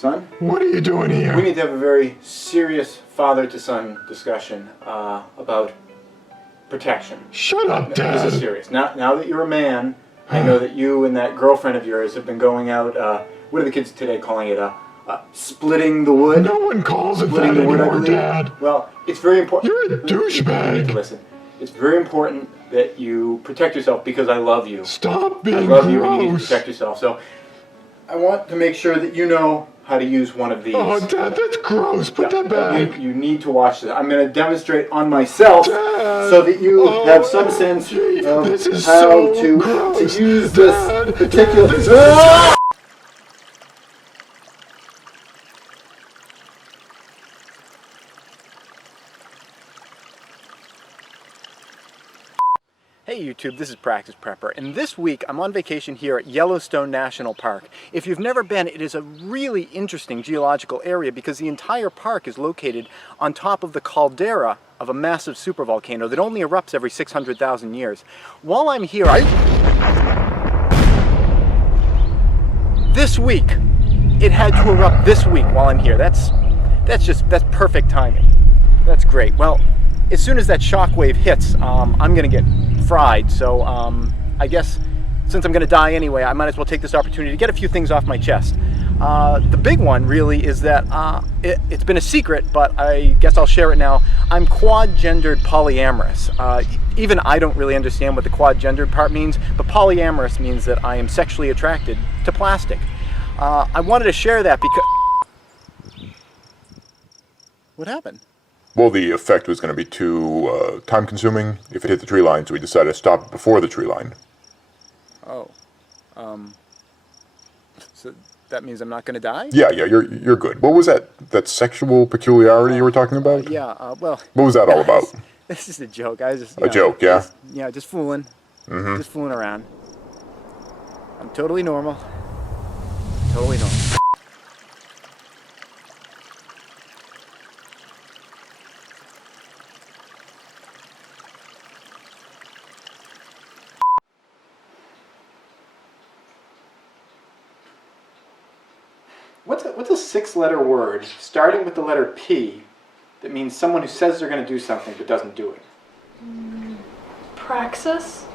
Son? What are you doing here? We need to have a very serious father-to-son discussion about protection. Shut up, Dad. This is serious. Now that you're a man, I know that you and that girlfriend of yours have been going out, what are the kids today calling it? Splitting the wood? No one calls it that Splitting the wood, I anymore, believe. Dad. Well, it's very important. You're a douchebag. You need to listen. It's very important that you protect yourself because I love you. Stop being I gross. love you and you need to protect yourself. So I want to make sure that you know how to use one of these. Oh, Dad, that's gross. Put that back. You need to watch this. I'm going to demonstrate on myself Dad. so that you have some sense of how to use this particular... Hey YouTube, this is Praxis Prepper, and this week I'm on vacation here at Yellowstone National Park. If you've never been, it is a really interesting geological area because the entire park is located on top of the caldera of a massive supervolcano that only erupts every 600,000 years. While I'm here, this week, it had to erupt this week while I'm here. That's perfect timing. That's great. Well, as soon as that shockwave hits, I'm gonna get fried, so I guess since I'm gonna die anyway, I might as well take this opportunity to get a few things off my chest. The big one really is that it's been a secret, but I guess I'll share it now. I'm quad-gendered polyamorous. Even I don't really understand what the quad-gendered part means, but polyamorous means that I am sexually attracted to plastic. I wanted to share that because... What happened? Well, the effect was going to be too time-consuming if it hit the tree line, so we decided to stop it before the tree line. Oh. So that means I'm not going to die? Yeah, you're good. What was that sexual peculiarity you were talking about? Well... What was that all about? This is a joke. I was just... A joke, yeah? Just fooling. Mm-hmm. Just fooling around. I'm totally normal. Totally normal. What's a six-letter word starting with the letter P that means someone who says they're going to do something but doesn't do it? Praxis?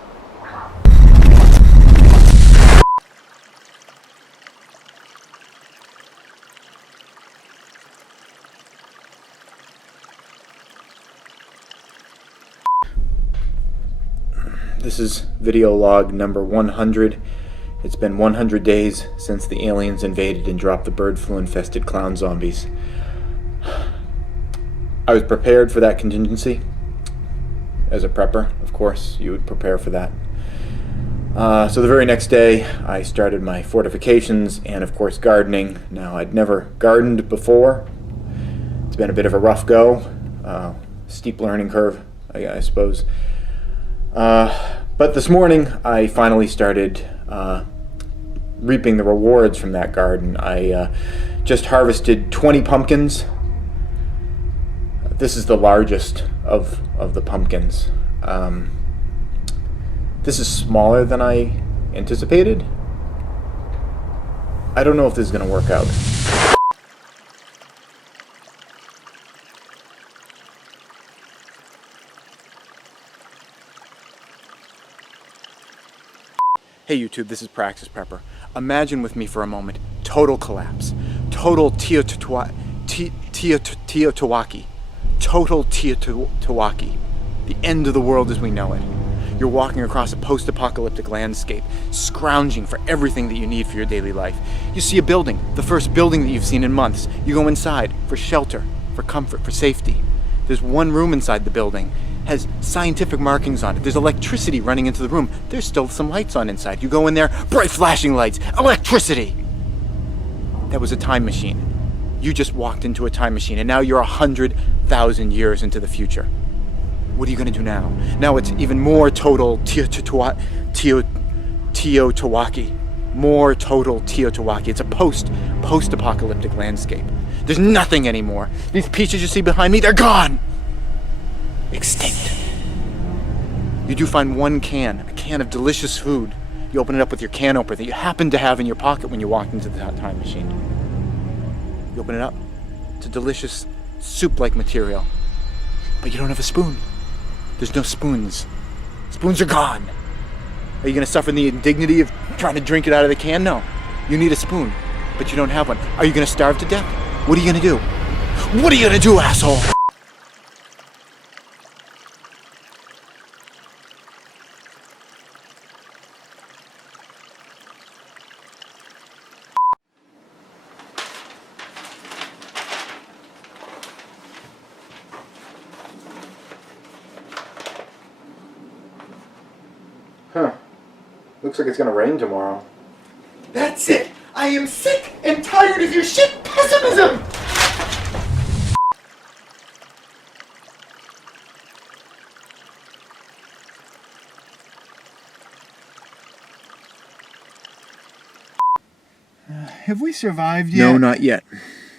This is video log number 100. It's been 100 days since the aliens invaded and dropped the bird flu-infested clown zombies. I was prepared for that contingency. As a prepper, of course, you would prepare for that. So the very next day, I started my fortifications and, of course, gardening. Now, I'd never gardened before. It's been a bit of a rough go. Steep learning curve, I suppose. But this morning, I finally started reaping the rewards from that garden. I just harvested 20 pumpkins. This is the largest of the pumpkins. This is smaller than I anticipated. I don't know if this is going to work out. Hey YouTube, this is Praxis Prepper. Imagine with me for a moment, total collapse. Total Teotihuacan. Total Teotihuacan. The end of the world as we know it. You're walking across a post-apocalyptic landscape, scrounging for everything that you need for your daily life. You see a building, the first building that you've seen in months. You go inside for shelter, for comfort, for safety. There's one room inside the building. Has scientific markings on it. There's electricity running into the room. There's still some lights on inside. You go in there, bright flashing lights, electricity! That was a time machine. You just walked into a time machine and now you're 100,000 years into the future. What are you gonna do now? Now it's even more total Teotihuacan. More total Teotihuacan. It's a post-apocalyptic landscape. There's nothing anymore. These peaches you see behind me, they're gone! Extinct. You do find one can, a can of delicious food. You open it up with your can opener that you happen to have in your pocket when you walked into the time machine. You open it up. It's a delicious soup-like material. But you don't have a spoon. There's no spoons. Spoons are gone. Are you gonna suffer the indignity of trying to drink it out of the can? No. You need a spoon, but you don't have one. Are you gonna starve to death? What are you gonna do? What are you gonna do, asshole? Huh. Looks like it's gonna rain tomorrow. That's it! I am sick and tired of your shit pessimism! Have we survived yet? No, not yet.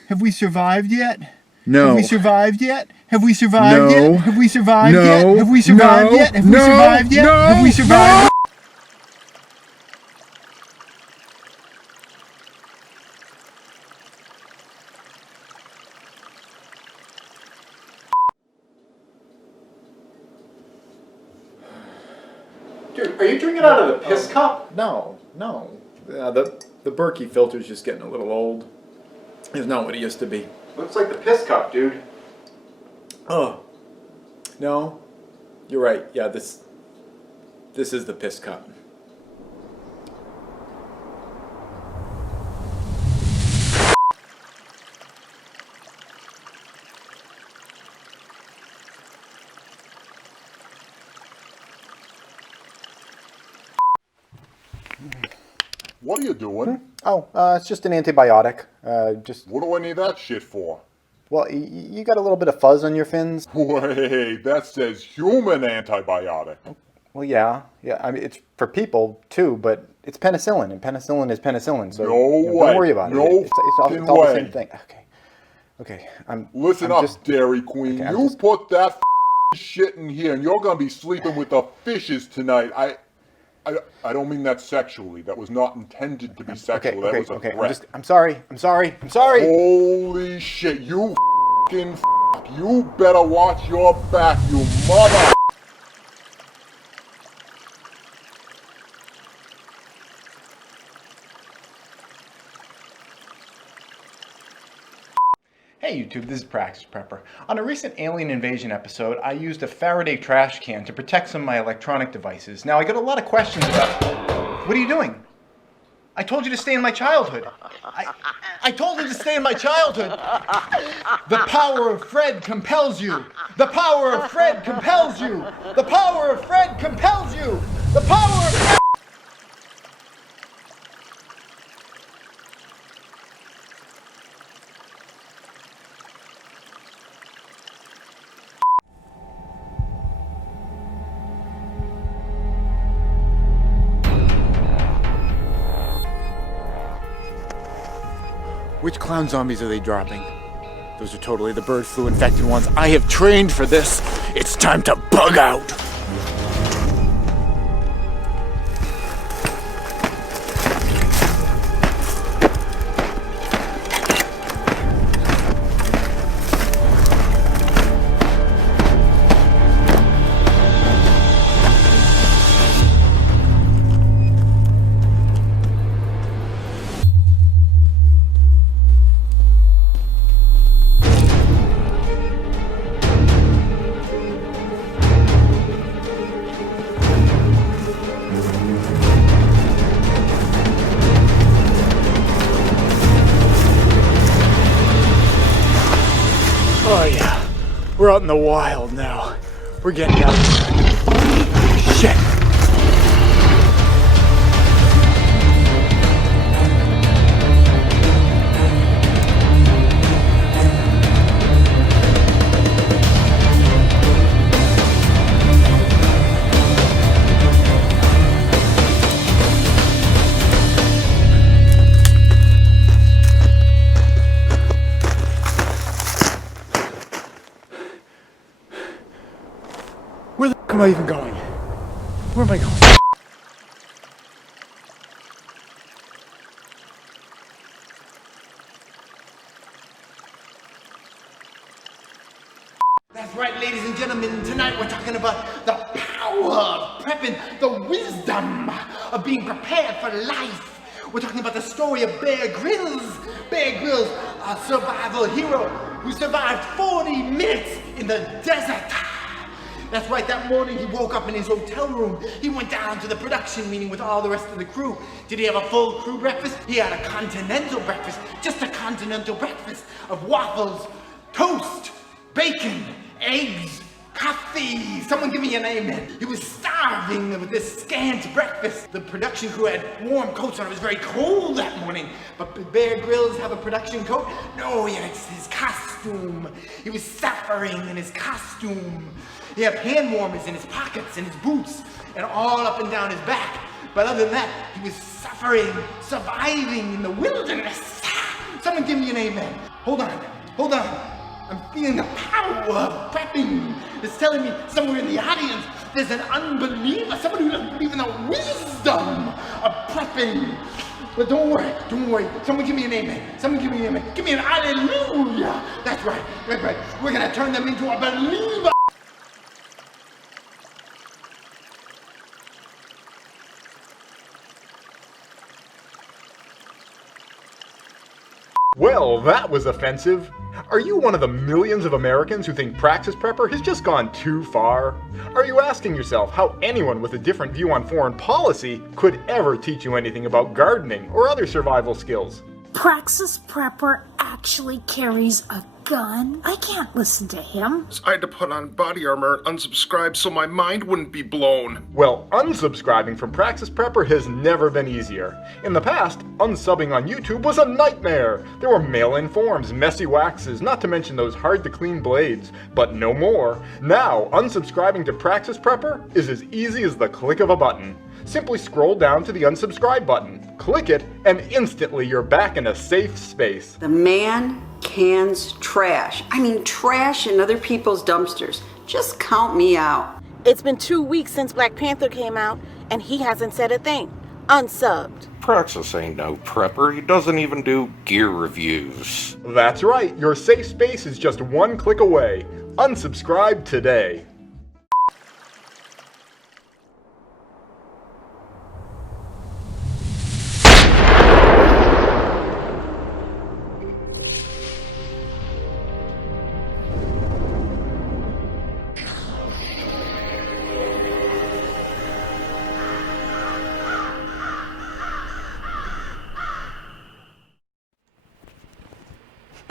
Have we survived yet? No. Have we survived yet? Have we survived No. yet? Have we survived No. yet? Have we survived No. yet? Have we No. survived yet? No. Have we survived yet? Dude, are you drinking out of the piss cup? No, no. The Berkey filter's just getting a little old. It's not what it used to be. Looks like the piss cup, dude. Oh. No. You're right. Yeah, this is the piss cup. What are you doing? Oh, it's just an antibiotic. What do I need that shit for? Well, you got a little bit of fuzz on your fins. Wait, that says human antibiotic. Well, yeah. I mean, it's for people too, but it's penicillin, and penicillin is penicillin. So No don't way. worry about No it. It's all fucking the same way. thing. Okay. Listen I'm up, just- Dairy Queen. Okay, I'm You just- put that shit in here, and you're gonna be sleeping with the fishes tonight. I don't mean that sexually. That was not intended to be sexual. That was a threat. I'm sorry. Holy shit! You fucking you better watch your back, you mother. Hey YouTube, this is Praxis Prepper. On a recent alien invasion episode, I used a Faraday trash can to protect some of my electronic devices. Now, I got a lot of questions about... What are you doing? I told you to stay in my childhood. I told you to stay in my childhood. The power of Fred compels you. The power of Fred compels you. The power of Fred compels you. The power of Fred... Which clown zombies are they dropping? Those are totally the bird flu infected ones. I have trained for this. It's time to bug out. Oh yeah, we're out in the wild now. We're getting out there. Shit. Where the f am I even going? Where am I going? right, ladies and gentlemen, tonight we're talking about the power of prepping, the wisdom of being prepared for life. We're talking about the story of Bear Grylls. Bear Grylls, a survival hero who survived 40 minutes in the desert. That's right, that morning he woke up in his hotel room. He went down to the production meeting with all the rest of the crew. Did he have a full crew breakfast? He had a continental breakfast, just a continental breakfast of waffles, toast, bacon, eggs, coffee. Someone give me an amen. He was starving with this scant breakfast. The production crew had warm coats on. It was very cold that morning. But did Bear Grylls have a production coat? No, he had his costume. He was suffering in his costume. He had hand warmers in his pockets and his boots and all up and down his back. But other than that, he was suffering, surviving in the wilderness. Someone give me an amen. Hold on, hold on. I'm feeling the power of prepping. It's telling me somewhere in the audience there's an unbeliever, somebody who doesn't believe in the wisdom of prepping. But don't worry. Someone give me an amen. Someone give me an amen. Give me an hallelujah. That's right. We're gonna turn them into a believer. Well, that was offensive. Are you one of the millions of Americans who think Praxis Prepper has just gone too far? Are you asking yourself how anyone with a different view on foreign policy could ever teach you anything about gardening or other survival skills? Praxis Prepper actually carries a gun? I can't listen to him. I had to put on body armor and unsubscribe so my mind wouldn't be blown. Well, unsubscribing from Praxis Prepper has never been easier. In the past, unsubbing on YouTube was a nightmare. There were mail-in forms, messy waxes, not to mention those hard-to-clean blades. But no more. Now, unsubscribing to Praxis Prepper is as easy as the click of a button. Simply scroll down to the unsubscribe button, click it, and instantly you're back in a safe space. The man cans trash. I mean, trash in other people's dumpsters. Just count me out. It's been 2 weeks since Black Panther came out, and he hasn't said a thing. Unsubbed. Praxis ain't no prepper. He doesn't even do gear reviews. That's right, your safe space is just one click away. Unsubscribe today.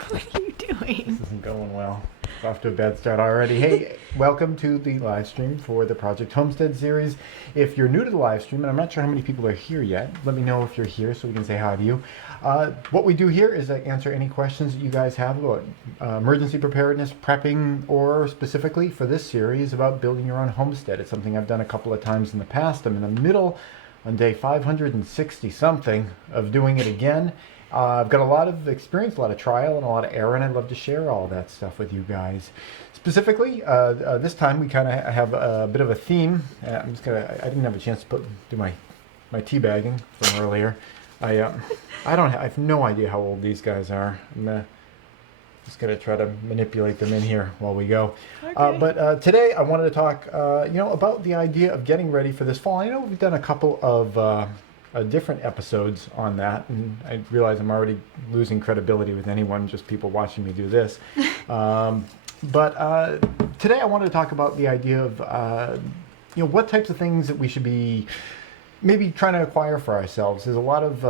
What are you doing? This isn't going well. It's off to a bad start already. Hey, welcome to the live stream for the Project Homestead series. If you're new to the live stream, and I'm not sure how many people are here yet, let me know if you're here so we can say hi to you. What we do here is answer any questions that you guys have about emergency preparedness, prepping, or specifically for this series about building your own homestead. It's something I've done a couple of times in the past. I'm in the middle on day 560 something of doing it again. I've got a lot of experience, a lot of trial, and a lot of error, and I'd love to share all that stuff with you guys. Specifically, this time we kind of have a bit of a theme. I didn't have a chance to do my tea bagging from earlier. I have no idea how old these guys are. I'm just gonna try to manipulate them in here while we go. Okay. But today I wanted to talk, about the idea of getting ready for this fall. I know we've done a couple of different episodes on that, and I realize I'm already losing credibility with anyone, just people watching me do this. But today I wanted to talk about the idea of, what types of things that we should be maybe trying to acquire for ourselves. There's a lot of,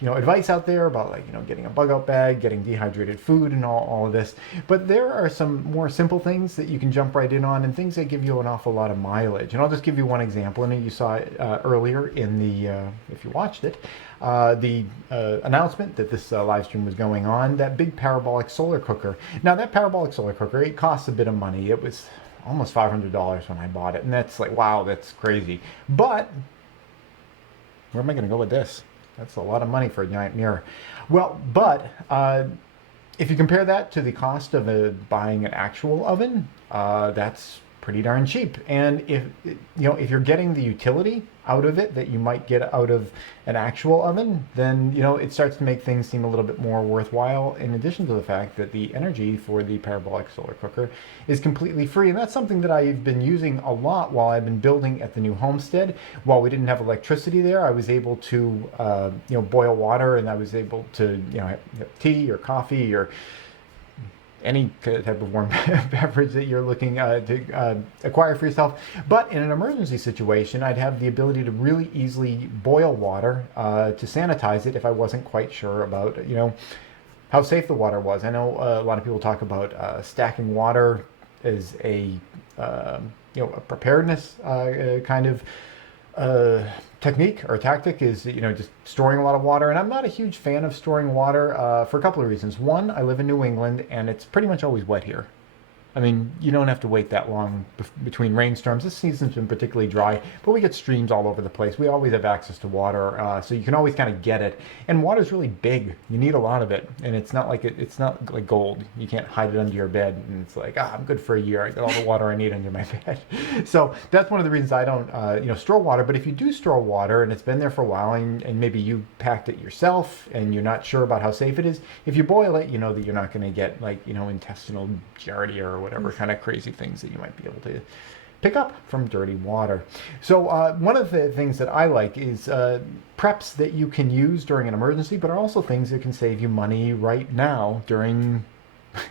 advice out there about getting a bug out bag, getting dehydrated food and all of this. But there are some more simple things that you can jump right in on and things that give you an awful lot of mileage. And I'll just give you one example. And you saw it earlier in the, if you watched it, the announcement that this live stream was going on, that big parabolic solar cooker. Now that parabolic solar cooker, it costs a bit of money. It was almost $500 when I bought it. And that's like, wow, that's crazy. But where am I going to go with this? That's a lot of money for a giant mirror. Well, but if you compare that to the cost of buying an actual oven, that's pretty darn cheap. And if you're getting the utility out of it that you might get out of an actual oven, then it starts to make things seem a little bit more worthwhile, in addition to the fact that the energy for the parabolic solar cooker is completely free. And that's something that I've been using a lot while I've been building at the new homestead. While we didn't have electricity there, I was able to boil water, and I was able to have tea or coffee or any type of warm beverage that you're looking to acquire for yourself. But in an emergency situation, I'd have the ability to really easily boil water to sanitize it if I wasn't quite sure about how safe the water was. I know a lot of people talk about stacking water as a a preparedness kind of technique or tactic, is just storing a lot of water. And I'm not a huge fan of storing water for a couple of reasons. One, I live in New England and it's pretty much always wet here. I mean, you don't have to wait that long between rainstorms. This season's been particularly dry, but we get streams all over the place. We always have access to water, so you can always kind of get it. And water's really big. You need a lot of it, and it's not like gold. You can't hide it under your bed, and it's like, I'm good for a year. I got all the water I need under my bed. So that's one of the reasons I don't, store water. But if you do store water and it's been there for a while, and maybe you packed it yourself, and you're not sure about how safe it is, if you boil it, you know that you're not going to get intestinal giardia or whatever kind of crazy things that you might be able to pick up from dirty water. So one of the things that I like is preps that you can use during an emergency, but are also things that can save you money right now during...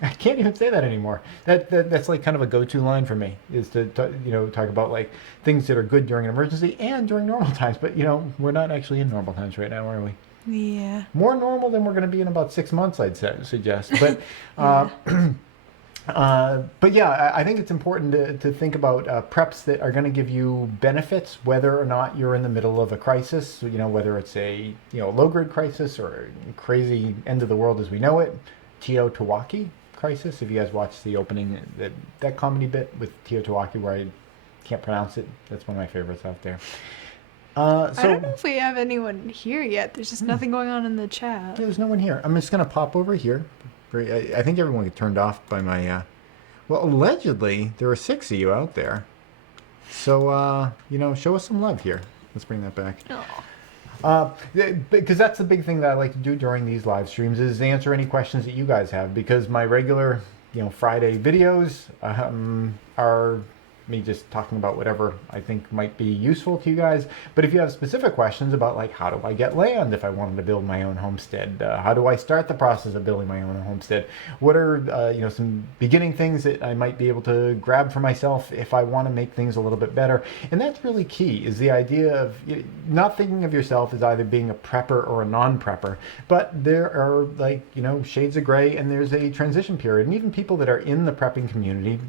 I can't even say that anymore. That's like kind of a go-to line for me, is to talk about like things that are good during an emergency and during normal times. But we're not actually in normal times right now, are we? Yeah. More normal than we're going to be in about 6 months, I'd suggest. But but yeah, I think it's important to think about preps that are going to give you benefits, whether or not you're in the middle of a crisis. Whether it's a low-grade crisis or a crazy end of the world as we know it, Teotihuacan crisis. If you guys watched the opening, that comedy bit with Teotihuacan where I can't pronounce it, that's one of my favorites out there. I don't know if we have anyone here yet. There's just nothing going on in the chat. Yeah, there's no one here. I'm just going to pop over here. I think everyone got turned off by my... well, allegedly, there are 6 of you out there. So, show us some love here. Let's bring that back. Because that's the big thing that I like to do during these live streams, is answer any questions that you guys have. Because my regular, Friday videos are me just talking about whatever I think might be useful to you guys. But if you have specific questions about, like, how do I get land if I wanted to build my own homestead? How do I start the process of building my own homestead? What are, some beginning things that I might be able to grab for myself if I want to make things a little bit better? And that's really key, is the idea of not thinking of yourself as either being a prepper or a non-prepper. But there are, shades of gray, and there's a transition period. And even people that are in the prepping community,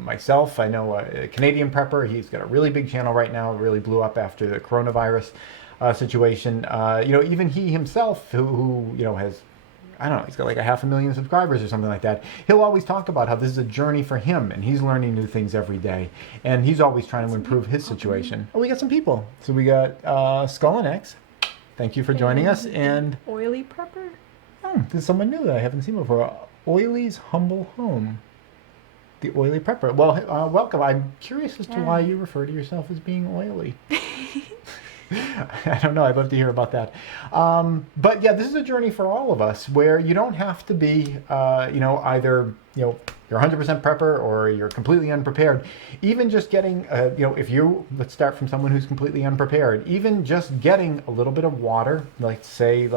myself, I know a Canadian prepper. He's got a really big channel right now. It really blew up after the coronavirus situation. Even he himself, who has, I don't know, he's got like 500,000 subscribers or something like that. He'll always talk about how this is a journey for him, and he's learning new things every day, and he's always trying to improve his situation. Oh, we got some people. So we got Skull and X. Thank you for joining us. And Oily Prepper. There's someone new that I haven't seen before. Oily's Humble Home. The Oily Prepper. Well, welcome. I'm curious as to why you refer to yourself as being oily. I don't know. I'd love to hear about that. But yeah, this is a journey for all of us where you don't have to be, either, you're 100% prepper or you're completely unprepared. Even just getting, let's start from someone who's completely unprepared. Even just getting a little bit of water, like say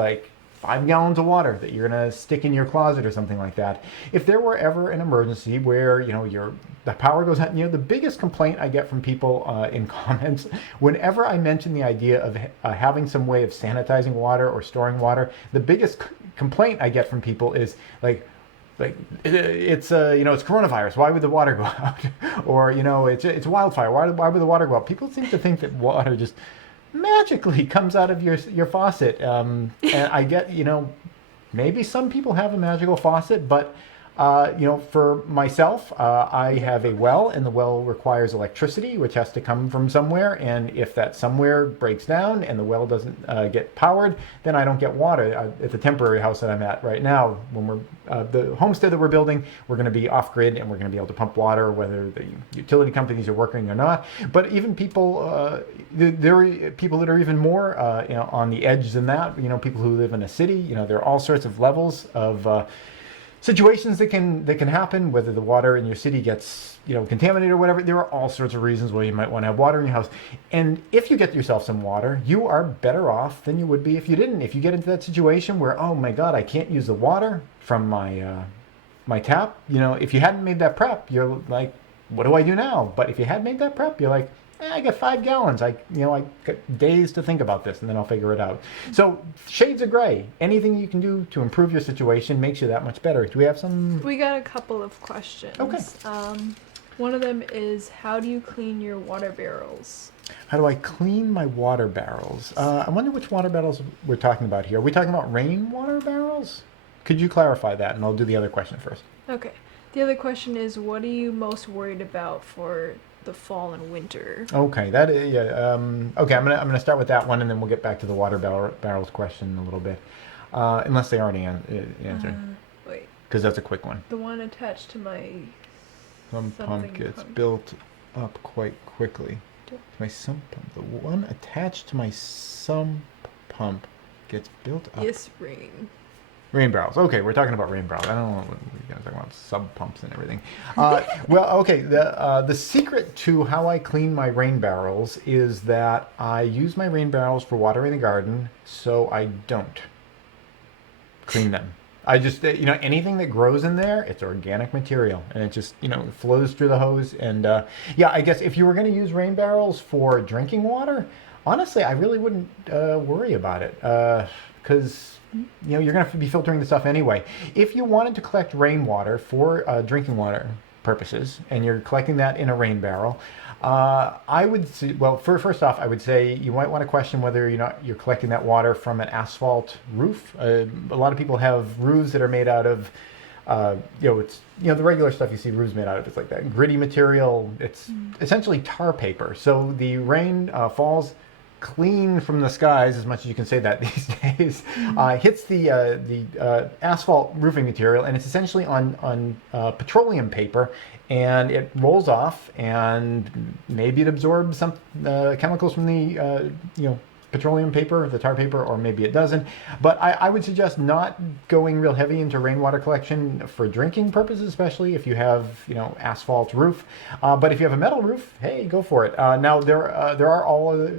5 gallons of water that you're going to stick in your closet or something like that. If there were ever an emergency where, the power goes out, the biggest complaint I get from people in comments, whenever I mention the idea of having some way of sanitizing water or storing water, the biggest complaint I get from people is it's coronavirus. Why would the water go out? Or, it's wildfire. Why would the water go out? People seem to think that water just magically comes out of your faucet, and I get maybe some people have a magical faucet, but For myself, I have a well, and the well requires electricity, which has to come from somewhere. And if that somewhere breaks down and the well doesn't get powered, then I don't get water. At the temporary house that I'm at right now, when we're the homestead that we're building, we're going to be off grid, and we're going to be able to pump water, whether the utility companies are working or not. But even people, there are people that are even more, on the edge than that. People who live in a city. There are all sorts of levels of situations that can happen, whether the water in your city gets contaminated or whatever. There are all sorts of reasons why you might want to have water in your house. And if you get yourself some water, you are better off than you would be if you didn't. If you get into that situation where, oh my God, I can't use the water from my tap, if you hadn't made that prep, you're like, what do I do now? But if you had made that prep, you're like, I got 5 gallons. I got days to think about this, and then I'll figure it out. So shades of gray. Anything you can do to improve your situation makes you that much better. Do we have some? We got a couple of questions. Okay. One of them is, how do you clean your water barrels? How do I clean my water barrels? I wonder which water barrels we're talking about here. Are we talking about rainwater barrels? Could you clarify that, and I'll do the other question first. Okay. The other question is, what are you most worried about for the fall and winter? Okay, okay, I'm gonna start with that one, and then we'll get back to the water barrels question in a little bit, unless they already answered. Wait. Because that's a quick one. The one attached to my pump gets built up quite quickly. My sump pump. The one attached to my sump pump gets built up. Yes, rain. Rain barrels. Okay, we're talking about rain barrels. I don't know what we're going to talk about sub pumps and everything. Well, okay. The secret to how I clean my rain barrels is that I use my rain barrels for watering the garden, so I don't clean them. I just, anything that grows in there, it's organic material, and it just, flows through the hose. And I guess if you were going to use rain barrels for drinking water, honestly, I really wouldn't worry about it, because you're going to be filtering the stuff anyway. If you wanted to collect rainwater for drinking water purposes, and you're collecting that in a rain barrel, I would say, well, first off, I would say you might want to question whether you're collecting that water from an asphalt roof. A lot of people have roofs that are made out of, it's the regular stuff you see roofs made out of. It's like that gritty material. It's essentially tar paper. So the rain falls clean from the skies, as much as you can say that these days, hits the asphalt roofing material, and it's essentially on petroleum paper, and it rolls off, and maybe it absorbs some chemicals from the petroleum paper, the tar paper, or maybe it doesn't. But I would suggest not going real heavy into rainwater collection for drinking purposes, especially if you have asphalt roof. But if you have a metal roof, hey, go for it. Now there are all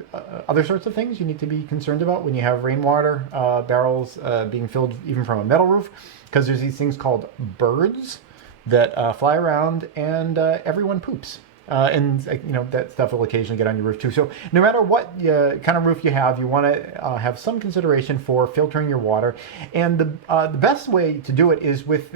other sorts of things you need to be concerned about when you have rainwater barrels being filled even from a metal roof, because there's these things called birds that fly around, and everyone poops. And that stuff will occasionally get on your roof too. So no matter what kind of roof you have, you want to have some consideration for filtering your water. And the best way to do it is with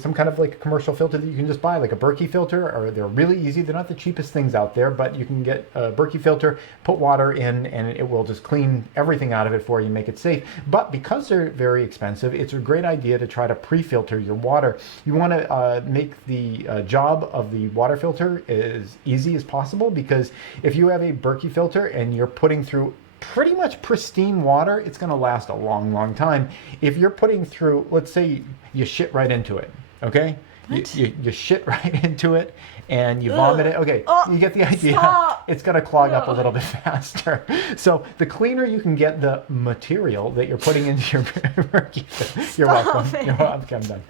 some kind of like a commercial filter that you can just buy, like a Berkey filter. Or they're really easy. They're not the cheapest things out there, but you can get a Berkey filter, put water in, and it will just clean everything out of it for you, make it safe. But because they're very expensive, it's a great idea to try to pre-filter your water. You want to make the job of the water filter as easy as possible, because if you have a Berkey filter and you're putting through pretty much pristine water, it's going to last a long time. If you're putting through, let's say you shit right into it, okay? You shit right into it and you vomit it. Okay, you get the idea. Stop. It's going to clog up a little bit faster. So the cleaner you can get the material that you're putting into your Berkey, you're welcome. You're welcome. I'm done.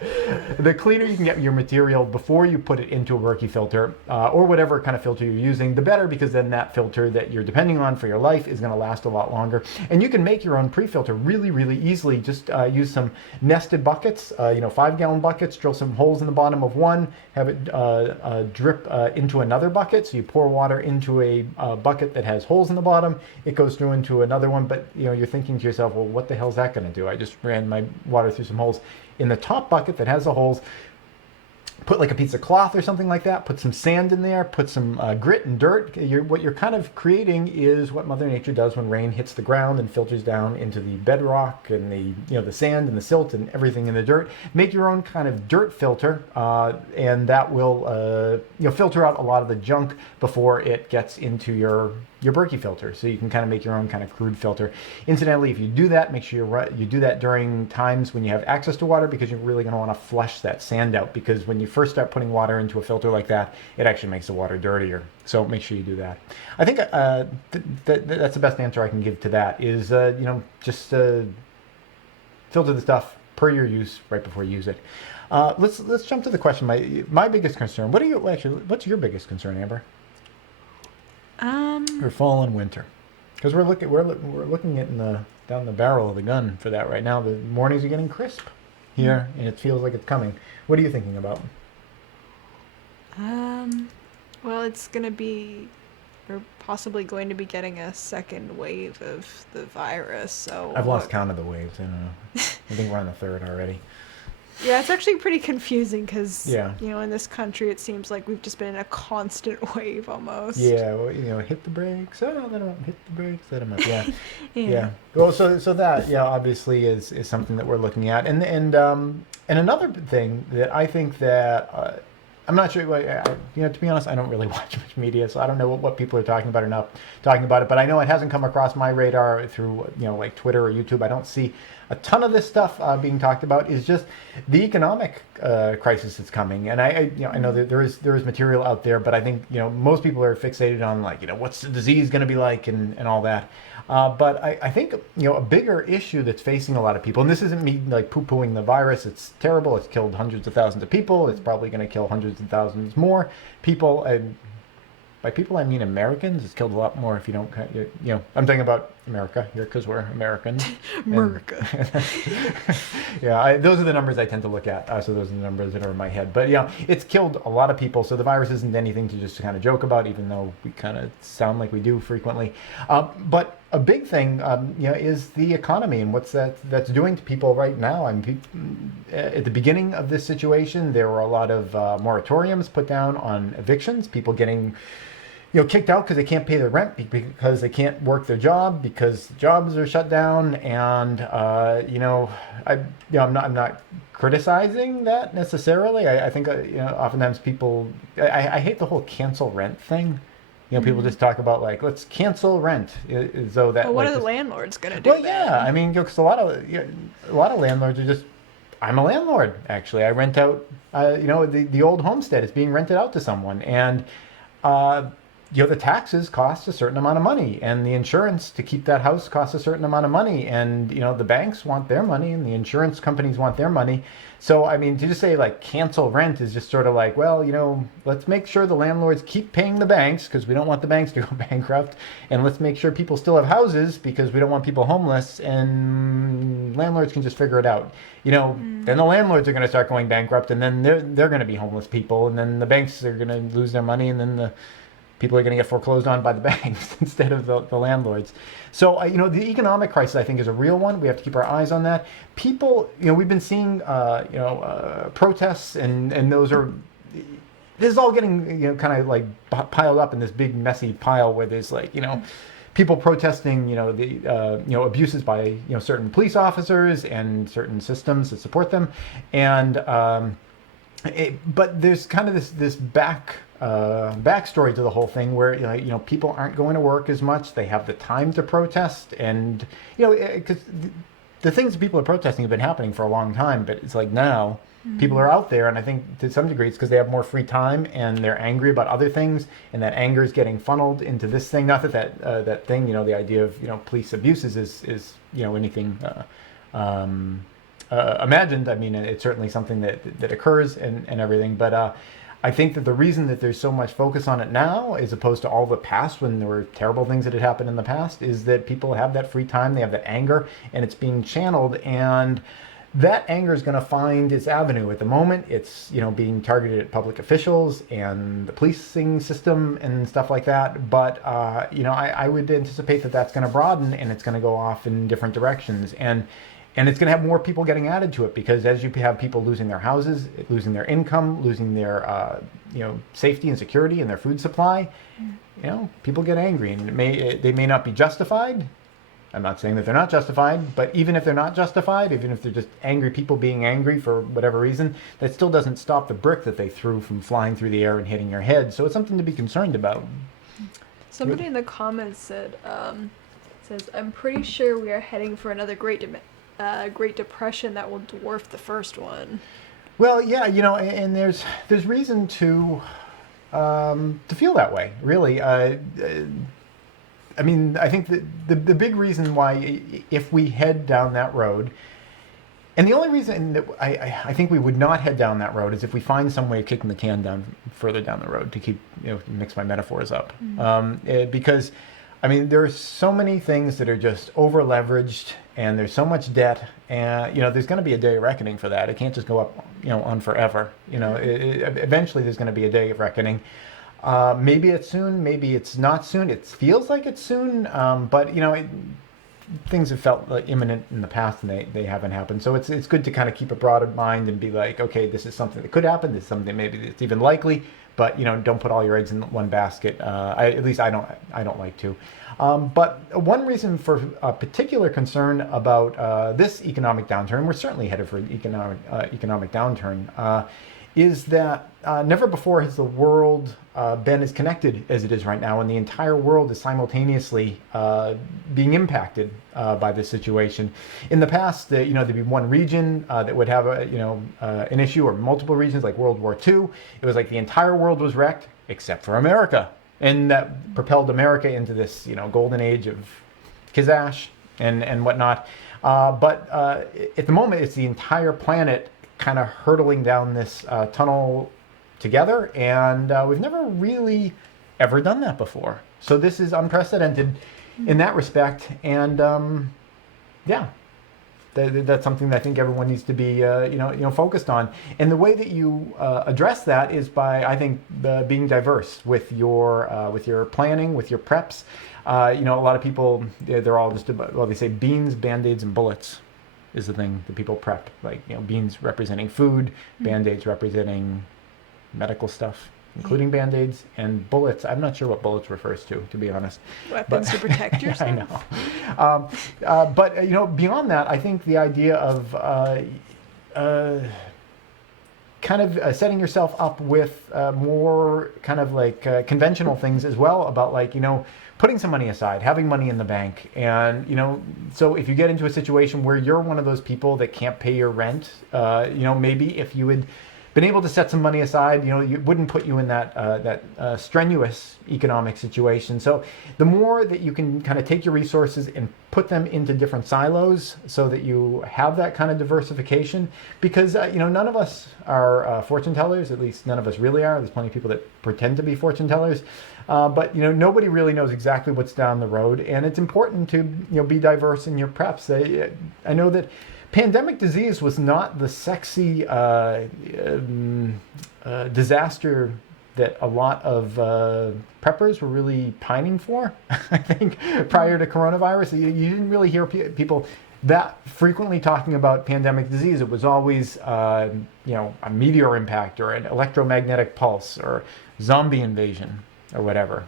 The cleaner you can get your material before you put it into a Berkey filter, or whatever kind of filter you're using, the better, because then that filter that you're depending on for your life is going to last a lot longer. And you can make your own pre-filter really easily. Just use some nested buckets, 5-gallon buckets, drill some holes in the bottom of one, have it drip into another bucket. So you pour water into a bucket that has holes in the bottom, it goes through into another one, but you're thinking to yourself, well, what the hell is that going to do? I just ran my water through some holes. In the top bucket that has the holes, put like a piece of cloth or something like that, put some sand in there, put some grit and dirt. What you're kind of creating is what Mother Nature does when rain hits the ground and filters down into the bedrock and the sand and the silt and everything in the dirt. Make your own kind of dirt filter, and that will filter out a lot of the junk before it gets into your Berkey filter. So you can kind of make your own kind of crude filter. Incidentally, if you do that, make sure you do that during times when you have access to water, because you're really going to want to flush that sand out, because when you first start putting water into a filter like that, it actually makes the water dirtier. So make sure you do that. I think that's the best answer I can give to that is, just filter the stuff per your use right before you use it. Let's jump to the question. My biggest concern. What's your biggest concern, Amber? For fall and winter, because we're looking at down the barrel of the gun for that right now. The mornings are getting crisp here, and it feels like it's coming. What are you thinking about? Well, it's gonna be, we're possibly going to be getting a second wave of the virus. So I've lost count of the waves. I don't know. I think we're on the third already. Yeah, it's actually pretty confusing because, Yeah. In this country, it seems like we've just been in a constant wave almost. Yeah, well, hit the brakes. Oh, let them up. Hit the brakes. Let them up. Yeah. Yeah. Yeah. Well, so that, obviously is something that we're looking at. And another thing that I think that, I'm not sure, to be honest, I don't really watch much media, so I don't know what people are talking about or not talking about it, but I know it hasn't come across my radar through, like Twitter or YouTube. I don't see a ton of this stuff being talked about. Is just the economic crisis that's coming. And I know that there is material out there, but I think, most people are fixated on what's the disease going to be like and all that. But I think, a bigger issue that's facing a lot of people, and this isn't me like poo-pooing the virus. It's terrible. It's killed hundreds of thousands of people. It's probably going to kill hundreds of thousands more people. And by people, I mean Americans. It's killed a lot more if you don't, I'm talking about America here because we're Americans. America. Yeah, those are the numbers I tend to look at. So those are the numbers that are in my head. But it's killed a lot of people. So the virus isn't anything to just kind of joke about, even though we kind of sound like we do frequently. But a big thing, is the economy and what's that's doing to people right now. At the beginning of this situation, there were a lot of moratoriums put down on evictions. People getting kicked out because they can't pay their rent, because they can't work their job, because jobs are shut down. And I'm not criticizing that necessarily. I think oftentimes people, I hate the whole cancel rent thing. People just talk about let's cancel rent, as though that. Well, what are the landlords gonna do? Well, yeah, I mean, because a lot of landlords are just. I'm a landlord, actually. I rent out. The old homestead is being rented out to someone, and the taxes cost a certain amount of money, and the insurance to keep that house costs a certain amount of money, and the banks want their money, and the insurance companies want their money. So I mean, to just say cancel rent is just sort of let's make sure the landlords keep paying the banks because we don't want the banks to go bankrupt, and let's make sure people still have houses because we don't want people homeless, and landlords can just figure it out. Then the landlords are going to start going bankrupt, and then they're going to be homeless people, and then the banks are going to lose their money, and then the people are going to get foreclosed on by the banks instead of the landlords. So, the economic crisis, I think, is a real one. We have to keep our eyes on that. People, we've been seeing, protests, and this is all getting, kind of piled up in this big messy pile where there's people protesting, the abuses by, certain police officers and certain systems that support them. And, but there's kind of this backstory to the whole thing where people aren't going to work as much. They have the time to protest, and because the things that people are protesting have been happening for a long time, but it's now people are out there, and I think to some degree it's because they have more free time and they're angry about other things, and that anger is getting funneled into this thing. Not that thing, the idea of police abuses is anything imagined. I mean, it's certainly something that occurs and everything, but I think that the reason that there's so much focus on it now, as opposed to all the past when there were terrible things that had happened in the past, is that people have that free time, they have that anger, and it's being channeled, and that anger is going to find its avenue. At the moment, it's being targeted at public officials and the policing system and stuff like that. But I would anticipate that that's going to broaden, and it's going to go off in different directions. And and it's going to have more people getting added to it, because as you have people losing their houses, losing their income, losing their safety and security and their food supply, people get angry, and they may not be justified. I'm not saying that they're not justified, but even if they're not justified, even if they're just angry people being angry for whatever reason, that still doesn't stop the brick that they threw from flying through the air and hitting your head. So it's something to be concerned about. Somebody in the comments said, I'm pretty sure we are heading for another Great Depression that will dwarf the first one. Well, yeah, and there's reason to feel that way, really. I mean, I think that the big reason why, if we head down that road, and the only reason that I think we would not head down that road is if we find some way of kicking the can down further down the road, to keep, mix my metaphors up. Because, I mean, there are so many things that are just over leveraged, and there's so much debt, and, there's going to be a day of reckoning for that. It can't just go up, on forever. Eventually there's going to be a day of reckoning. Maybe it's soon, maybe it's not soon. It feels like it's soon, but things have felt like imminent in the past, and they haven't happened. So it's good to kind of keep a broader mind and be like, okay, this is something that could happen. This is something maybe that's even likely, but don't put all your eggs in one basket. At least I don't like to. But one reason for a particular concern about this economic downturn, we're certainly headed for an economic downturn, is that never before has the world been as connected as it is right now, and the entire world is simultaneously being impacted by this situation. In the past, there'd be one region that would have an issue, or multiple regions, like World War II. It was like the entire world was wrecked except for America, and that propelled America into this golden age of Kizash and whatnot. But at the moment, it's the entire planet kind of hurtling down this tunnel together, and we've never really ever done that before. So this is unprecedented in that respect, and that's something that I think everyone needs to be focused on. And the way that you address that is by, I think, being diverse with your planning, with your preps. A lot of people, they're all just about, well, they say beans, band-aids, and bullets is the thing that people prep. Like, beans representing food, band-aids representing medical stuff, including band-aids, and bullets. I'm not sure what bullets refers to be honest. Weapons to protect yourself. I know. But beyond that, I think the idea of kind of setting yourself up with more kind of like conventional things as well, about like, putting some money aside, having money in the bank. And, so if you get into a situation where you're one of those people that can't pay your rent, maybe if you had been able to set some money aside, it wouldn't put you in that strenuous economic situation. So the more that you can kind of take your resources and put them into different silos, so that you have that kind of diversification, because none of us are fortune tellers. At least none of us really are. There's plenty of people that pretend to be fortune tellers, but nobody really knows exactly what's down the road, and it's important to be diverse in your preps. I know that pandemic disease was not the sexy disaster that a lot of preppers were really pining for. I think prior to coronavirus, you didn't really hear people that frequently talking about pandemic disease. It was always a meteor impact, or an electromagnetic pulse, or zombie invasion, or whatever.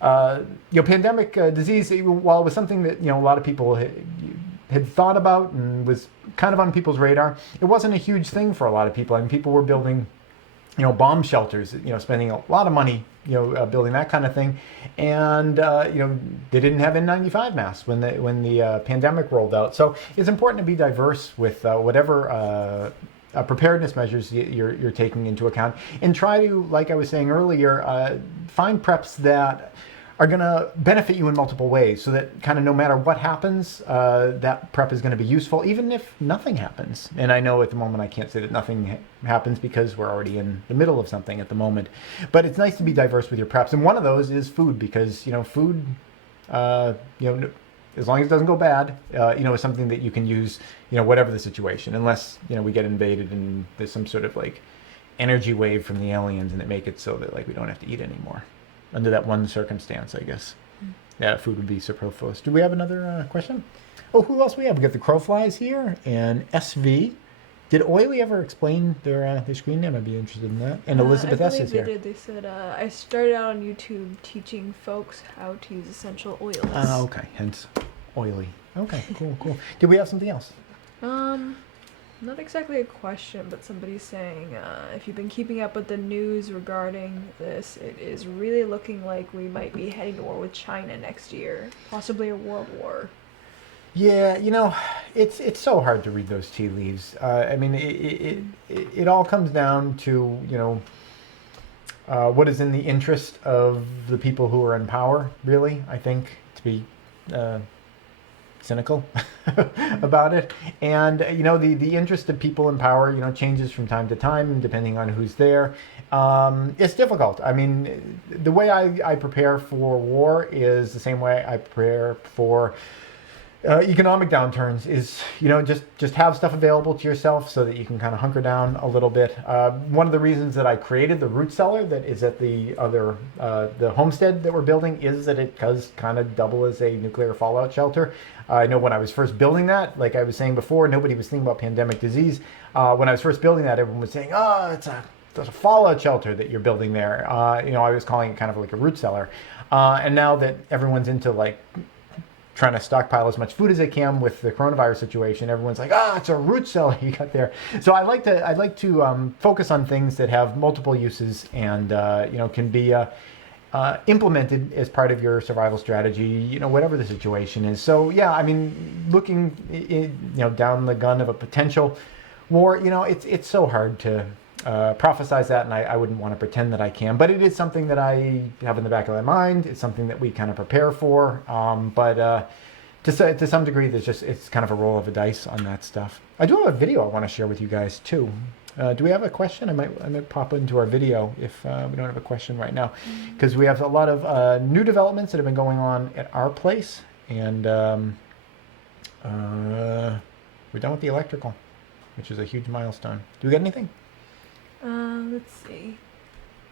Pandemic disease, while it was something that a lot of people had thought about and was kind of on people's radar, it wasn't a huge thing for a lot of people. I mean, people were building, bomb shelters, spending a lot of money, building that kind of thing, and they didn't have N95 masks when the pandemic rolled out. So it's important to be diverse with whatever preparedness measures you're taking into account, and try to, like I was saying earlier, find preps that are going to benefit you in multiple ways, so that kind of no matter what happens, that prep is going to be useful, even if nothing happens. And I know at the moment I can't say that nothing happens, because we're already in the middle of something at the moment. But it's nice to be diverse with your preps, and one of those is food, because food, as long as it doesn't go bad, is something that you can use, whatever the situation, unless we get invaded and there's some sort of like energy wave from the aliens, and they make it so that like we don't have to eat anymore. Under that one circumstance, I guess. Yeah, food would be superfluous. Do we have another question? Oh, who else we have? We got the Crowflies here and SV. Did Oily ever explain their screen name? I'd be interested in that. And Elizabeth S is here. They did. They said, I started out on YouTube teaching folks how to use essential oils. Okay, hence Oily. Okay, cool. Did we have something else? Not exactly a question, but somebody's saying, if you've been keeping up with the news regarding this, it is really looking like we might be heading to war with China next year. Possibly a world war. Yeah, it's so hard to read those tea leaves. I mean, it all comes down to, what is in the interest of the people who are in power, really, I think, to be cynical about it. And, the interest of people in power, changes from time to time, depending on who's there. It's difficult. I mean, the way I prepare for war is the same way I prepare for economic downturns is, just have stuff available to yourself so that you can kind of hunker down a little bit. One of the reasons that I created the root cellar that is at the homestead that we're building is that it does kind of double as a nuclear fallout shelter. I know when I was first building that, like I was saying before, nobody was thinking about pandemic disease. When I was first building that, everyone was saying, it's a fallout shelter that you're building there. I was calling it kind of like a root cellar. And now that everyone's into trying to stockpile as much food as they can with the coronavirus situation, everyone's like, it's a root cellar you got there. So I like to focus on things that have multiple uses and can be implemented as part of your survival strategy, whatever the situation is. So yeah, I mean, looking down the gun of a potential war, it's so hard to prophesize that, and I wouldn't want to pretend that I can, but it is something that I have in the back of my mind. It's something that we kind of prepare for, but to some degree, it's kind of a roll of the dice on that stuff. I do have a video I want to share with you guys too. Do we have a question? I might pop into our video if we don't have a question right now, because we have a lot of new developments that have been going on at our place, and we're done with the electrical, which is a huge milestone. Do we get anything? Let's see.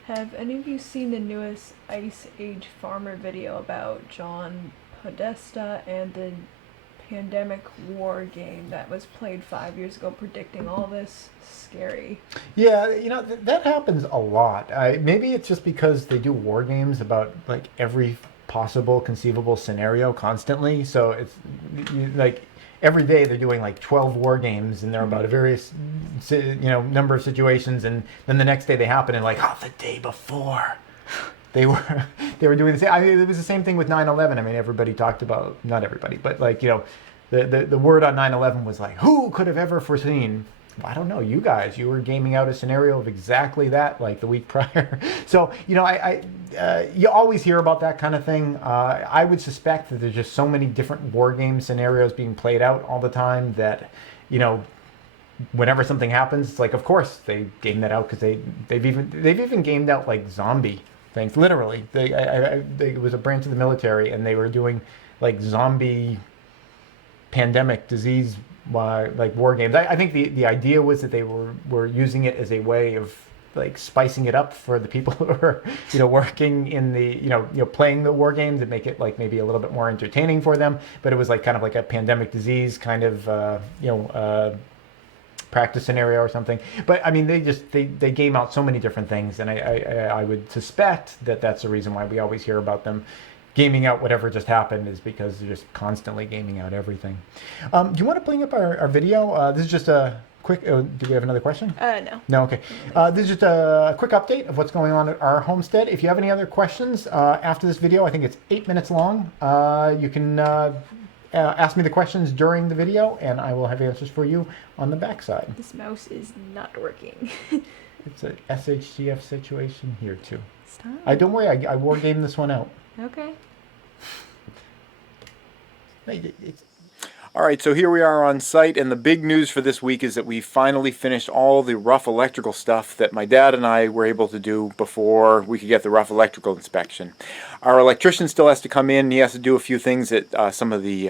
Have any of you seen the newest Ice Age Farmer video about John Podesta and the pandemic war game that was played 5 years ago, predicting all this? Scary. Yeah, that happens a lot. Maybe it's just because they do war games about like every possible conceivable scenario constantly. So it's like every day they're doing like 12 war games and they're about a various number of situations, and then the next day they happen and the day before they were doing the same. I mean, it was the same thing with 9/11. I mean, everybody talked about, not everybody, but the word on 9/11 was like, who could have ever foreseen? Well, I don't know, you guys, you were gaming out a scenario of exactly that like the week prior. So, you always hear about that kind of thing. I would suspect that there's just so many different war game scenarios being played out all the time that, whenever something happens, it's like, of course they game that out, because they've even gamed out like zombie things. Literally, it was a branch of the military, and they were doing like zombie pandemic disease like war games. I think the idea was that they were using it as a way of like spicing it up for the people who are working in the playing the war games, and make it like maybe a little bit more entertaining for them. But it was like kind of like a pandemic disease kind of practice scenario or something. But I mean, they game out so many different things, and I would suspect that that's the reason why we always hear about them gaming out whatever just happened, is because they're just constantly gaming out everything. Do you want to bring up our video? This is just a quick, do we have another question? No. No, okay. This is just a quick update of what's going on at our homestead. If you have any other questions after this video, I think it's 8 minutes long, you can ask me the questions during the video, and I will have answers for you on the backside. This mouse is not working. It's a SHTF situation here too. Stop. Don't worry, I war game this one out. Okay. All right, so here we are on site, and the big news for this week is that we finally finished all the rough electrical stuff that my dad and I were able to do before we could get the rough electrical inspection. Our electrician still has to come in. He has to do a few things at some of the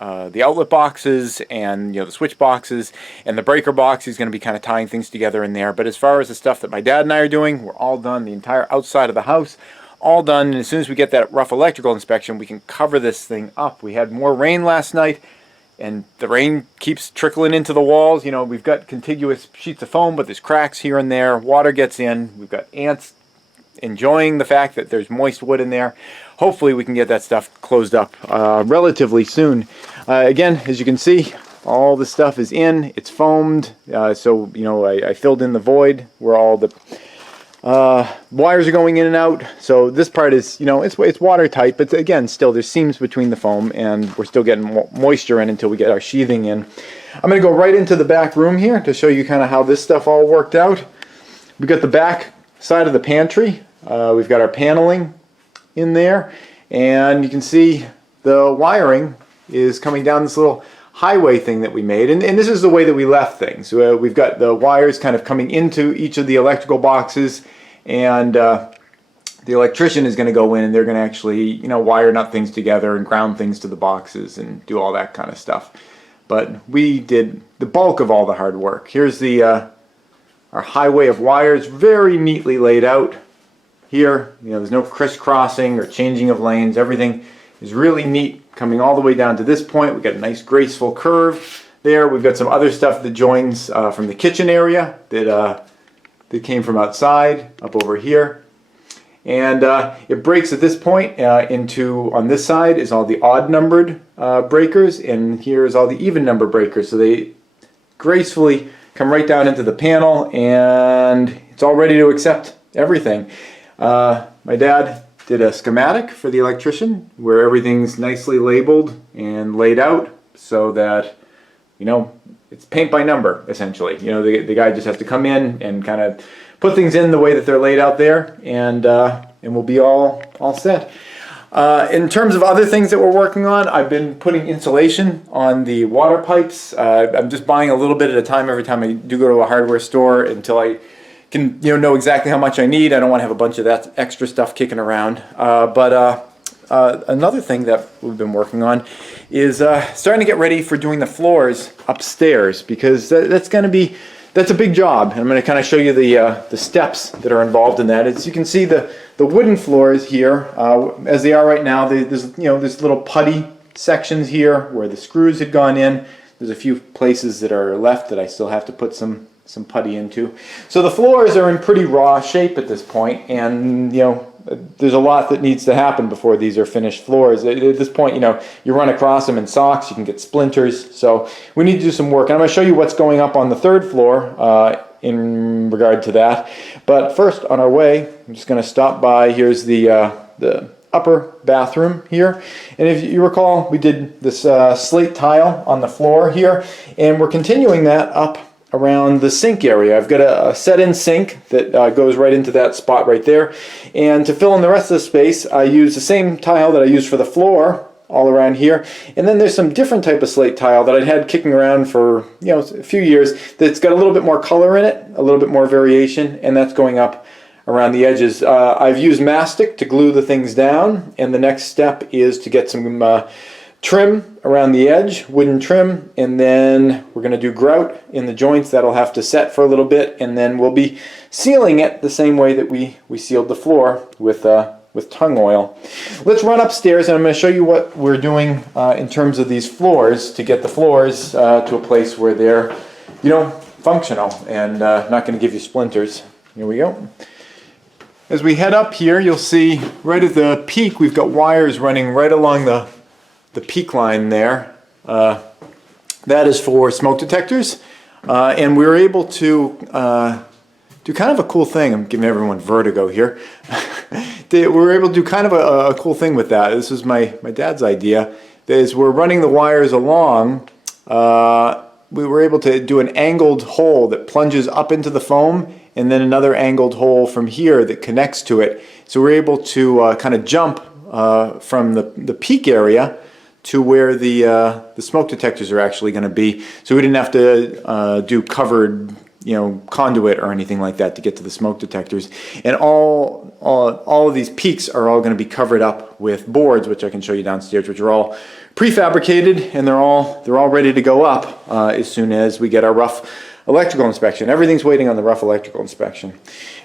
outlet boxes and the switch boxes and the breaker box. He's going to be kind of tying things together in there. But as far as the stuff that my dad and I are doing, we're all done. The entire outside of the house, all done, and as soon as we get that rough electrical inspection, we can cover this thing up. We had more rain last night, and the rain keeps trickling into the walls. You know, we've got contiguous sheets of foam, but there's cracks here and there. Water gets in. We've got ants enjoying the fact that there's moist wood in there. Hopefully we can get that stuff closed up relatively soon. Again, as you can see, all the stuff is in. It's foamed. So, you know, I filled in the void where all the wires are going in and out. So this part is, you know, it's watertight, but again, still there's seams between the foam, and we're still getting moisture in until we get our sheathing in. I'm going to go right into the back room here to show you kind of how this stuff all worked out. We've got the back side of the pantry. We've got our paneling in there, and you can see the wiring is coming down this little highway thing that we made, and this is the way that we left things. We've got the wires kind of coming into each of the electrical boxes, and the electrician is going to go in and they're going to actually, you know, wire nut things together and ground things to the boxes and do all that kind of stuff. But we did the bulk of all the hard work. Here's the our highway of wires, very neatly laid out. Here, you know, there's no crisscrossing or changing of lanes. Everything is really neat, coming all the way down to this point. We've got a nice graceful curve there. We've got some other stuff that joins from the kitchen area that came from outside up over here. And it breaks at this point into, on this side is all the odd numbered breakers, and here is all the even number breakers. So they gracefully come right down into the panel, and it's all ready to accept everything. My dad did a schematic for the electrician where everything's nicely labeled and laid out so that, you know, it's paint by number, essentially. You know, the guy just has to come in and kind of put things in the way that they're laid out there, and we'll be all set. In terms of other things that we're working on, I've been putting insulation on the water pipes. I'm just buying a little bit at a time every time I do go to a hardware store until I can, you know exactly how much I need. I don't want to have a bunch of that extra stuff kicking around. But another thing that we've been working on is starting to get ready for doing the floors upstairs, because that's a big job. And I'm going to kind of show you the steps that are involved in that. As you can see, the wooden floors here, as they are right now, there's little putty sections here where the screws had gone in. There's a few places that are left that I still have to put some putty into. So the floors are in pretty raw shape at this point, and, you know, there's a lot that needs to happen before these are finished floors. At this point, you know, you run across them in socks, you can get splinters, so we need to do some work. And I'm going to show you what's going up on the third floor in regard to that. But first, on our way, I'm just going to stop by. Here's the upper bathroom here, and if you recall, we did this slate tile on the floor here, and we're continuing that up around the sink area. I've got a set-in sink that goes right into that spot right there, and to fill in the rest of the space, I use the same tile that I used for the floor all around here, and then there's some different type of slate tile that I'd had kicking around for, you know, a few years that's got a little bit more color in it, a little bit more variation, and that's going up around the edges. I've used mastic to glue the things down, and the next step is to get some trim around the edge, wooden trim, and then we're going to do grout in the joints. That'll have to set for a little bit, and then we'll be sealing it the same way that we sealed the floor with tung oil. Let's run upstairs, and I'm going to show you what we're doing in terms of these floors to get the floors to a place where they're, you know, functional and not going to give you splinters. Here we go. As we head up here, you'll see right at the peak we've got wires running right along the peak line there. That is for smoke detectors, and we were able to do kind of a cool thing. I'm giving everyone vertigo here. We were able to do kind of a cool thing with that. This was my dad's idea. As we're running the wires along, we were able to do an angled hole that plunges up into the foam, and then another angled hole from here that connects to it. So we're able to kind of jump from the peak area to where the smoke detectors are actually going to be. So we didn't have to do covered, you know, conduit or anything like that to get to the smoke detectors. And all of these peaks are all going to be covered up with boards, which I can show you downstairs, which are all prefabricated, and they're all ready to go up as soon as we get our rough electrical inspection. Everything's waiting on the rough electrical inspection.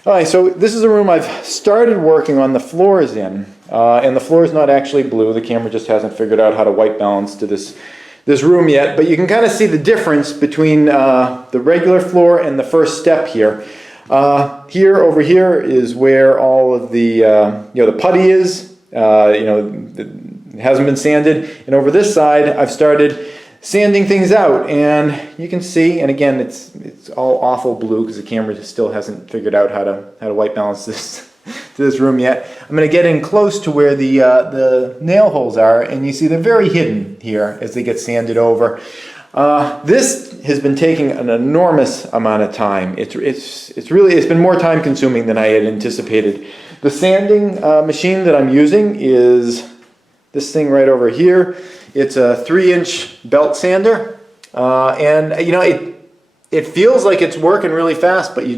All right, so this is a room I've started working on the floors in, and the floor is not actually blue. The camera just hasn't figured out how to white balance to this room yet, but you can kind of see the difference between the regular floor and the first step here. Over here is where all of the the putty is. It hasn't been sanded, and over this side I've started sanding things out, and you can see, and again it's all awful blue because the camera just still hasn't figured out how to white balance this to this room yet. I'm going to get in close to where the nail holes are, and you see they're very hidden here as they get sanded over. This has been taking an enormous amount of time. It's been more time consuming than I had anticipated. The sanding machine that I'm using is this thing right over here. It's a 3-inch belt sander, and it feels like it's working really fast, but you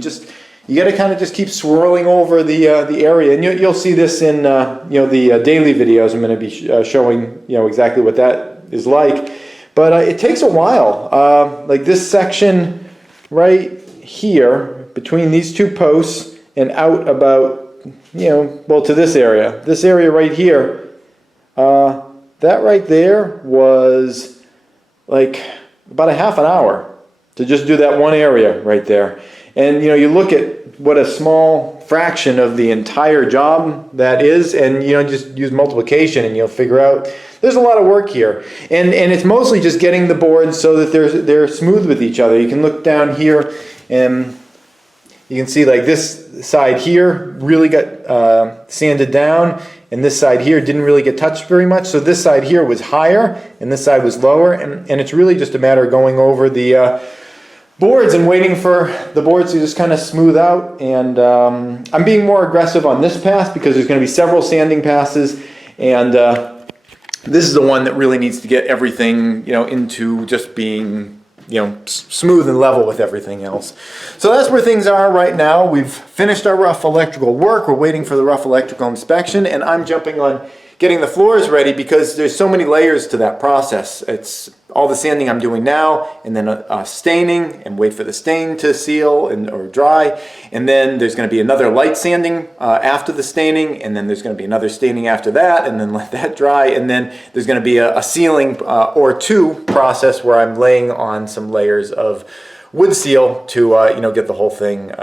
got to kind of just keep swirling over the area, and you'll see this in the daily videos. I'm going to be showing exactly what that is like, but it takes a while. Like this section right here between these two posts and out about to this area right here. That right there was like about a half an hour to just do that one area right there. And you look at what a small fraction of the entire job that is, and just use multiplication and you'll figure out there's a lot of work here. And it's mostly just getting the boards so that they're smooth with each other. You can look down here and you can see like this side here really got sanded down, and this side here didn't really get touched very much. So this side here was higher and this side was lower, and it's really just a matter of going over the boards and waiting for the boards to just kind of smooth out. And I'm being more aggressive on this pass because there's going to be several sanding passes, and this is the one that really needs to get everything into just being smooth and level with everything else. So that's where things are right now. We've finished our rough electrical work. We're waiting for the rough electrical inspection, and I'm jumping on getting the floors ready because there's so many layers to that process. It's all the sanding I'm doing now, and then staining, and wait for the stain to seal or dry, and then there's going to be another light sanding after the staining, and then there's going to be another staining after that, and then let that dry, and then there's going to be a sealing or two process where I'm laying on some layers of wood seal to get the whole thing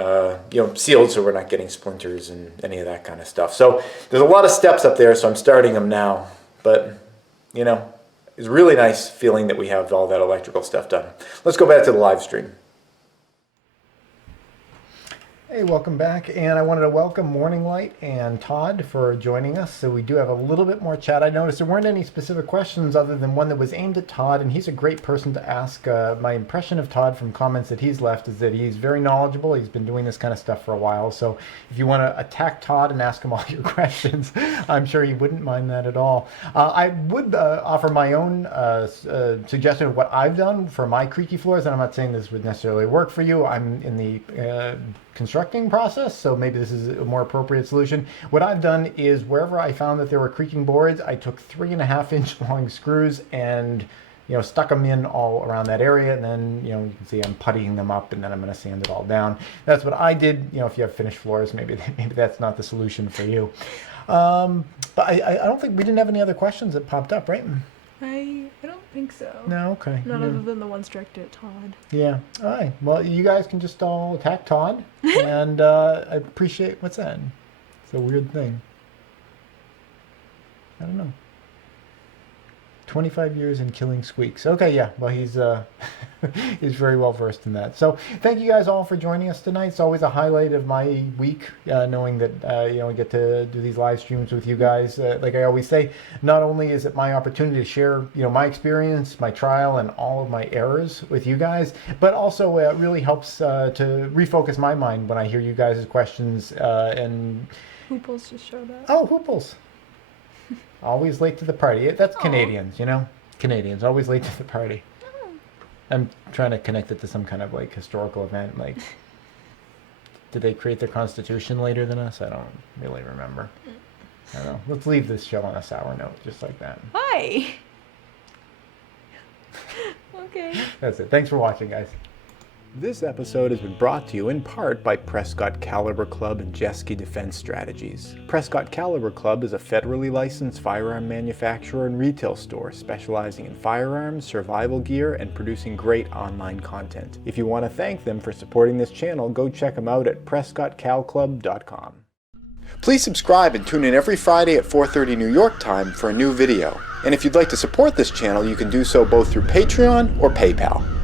sealed so we're not getting splinters and any of that kind of stuff. So there's a lot of steps up there, so I'm starting them now, but it's really nice feeling that we have all that electrical stuff done. Let's go back to the live stream. Hey, welcome back, and I wanted to welcome Morning Light and Todd for joining us. So we do have a little bit more chat. I noticed there weren't any specific questions other than one that was aimed at Todd, and he's a great person to ask. My impression of Todd from comments that he's left is that he's very knowledgeable. He's been doing this kind of stuff for a while, so if you want to attack Todd and ask him all your questions, I'm sure he wouldn't mind that at all. I would offer my own suggestion of what I've done for my creaky floors, and I'm not saying this would necessarily work for you. I'm in the constructing process, so maybe this is a more appropriate solution. What I've done is wherever I found that there were creaking boards, I took 3.5-inch long screws and stuck them in all around that area, and then you can see I'm puttying them up, and then I'm going to sand it all down. That's what I did. If you have finished floors, maybe that's not the solution for you. But I don't think we didn't have any other questions that popped up, right? I don't think so. No, okay. None other than the ones directed at Todd. Yeah. All right. Well, you guys can just all attack Todd, and I appreciate. What's that? It's a weird thing. I don't know. 25 years in killing squeaks. Okay, yeah. Well, he's he's very well versed in that. So thank you guys all for joining us tonight. It's always a highlight of my week, knowing that we get to do these live streams with you guys. Like I always say, not only is it my opportunity to share my experience, my trial, and all of my errors with you guys, but also it really helps to refocus my mind when I hear you guys' questions. And Hooples just showed up. Oh, Hooples. Always late to the party. That's Canadians, Canadians, always late to the party. I'm trying to connect it to some kind of historical event. Did they create their constitution later than us? I don't really remember. I don't know. Let's leave this show on a sour note, just like that. Hi. Okay. That's it. Thanks for watching, guys. This episode has been brought to you in part by Prescott Caliber Club and Jeske Defense Strategies. Prescott Caliber Club is a federally licensed firearm manufacturer and retail store specializing in firearms, survival gear, and producing great online content. If you want to thank them for supporting this channel, go check them out at PrescottCalClub.com. Please subscribe and tune in every Friday at 4:30 New York time for a new video. And if you'd like to support this channel, you can do so both through Patreon or PayPal.